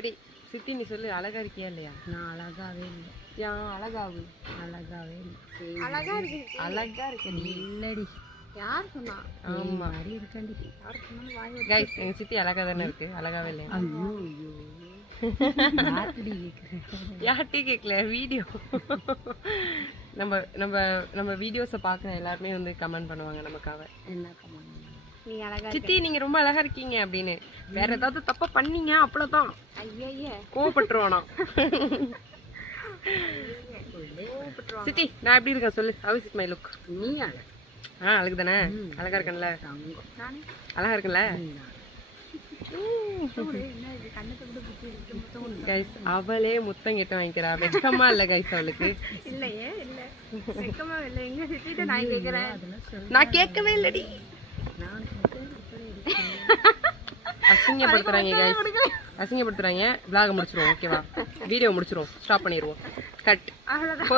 சரி சித்தி நீ சொல்லு, அழகா இருக்கியா இல்லையா? நான் அழகாவே இல்லை. ஏன் அழகாவு? அழகாவே இல்லை. அழகா இருக்கு. அழகா இருக்க நீ. இல்லடி. யார் சொன்னா? ஆமா மாதிரி இருக்காண்டி. யார் சொன்னாலும் வாய் கைஸ் எங்க சித்தி அழகா தானே இருக்கு, அழகாவே இல்லையா? ஐயோ ஐயோ. யார்கிட்ட கேட்குறேன்? யார்கிட்டயும் கேட்கல, வீடியோ. நம்ம நம்ம நம்ம வீடியோஸை பார்க்குற எல்லாருமே வந்து கமெண்ட் பண்ணுவாங்க நமக்காக. என்ன கமெண்ட்? நீ அழகா சித்தி நீங்க ரொம்ப அழகா இருக்கீங்க அப்படின்னு. வேற ஏதாவது தப்பா பண்ணீங்க அவ்வளவுதான் ஐயே கோவப்பட்டுருவானா. சித்தி நான் எப்படி இருக்கேன் சொல்லு. How is my look? நீ அழகு. அழகு தானே? அழகா இருக்கேன்ல? தங்கம். அழகா இருக்குல்ல? என்ன இது கண்ணத்தை கூட பிடிச்சி இருக்கு மொத்தம் கைஸ் அவளே முத்தம் கேட்டு வாங்கிக்கிறா. வெக்கமா இல்ல கைஸ் அவளுக்கு? இல்லையே இல்ல வெக்கமா இல்லை. எங்க சித்திட்ட நான் கேக்குறேன். அதெல்லாம் சொல்லு. நான் கேட்கவே இல்லடி. நான் கேட்டேன், அப்படியே இருக்கேன். அசிங்கப்படுத்துறாங்க கைஸ், அசிங்கப்படுத்துறாங்க. vlog முடிச்சிருவோம் ஓகேவா? வீடியோ முடிச்சிருவோம், ஸ்டாப் பண்ணிடுவோம். கட். அவ்வளவுதான்.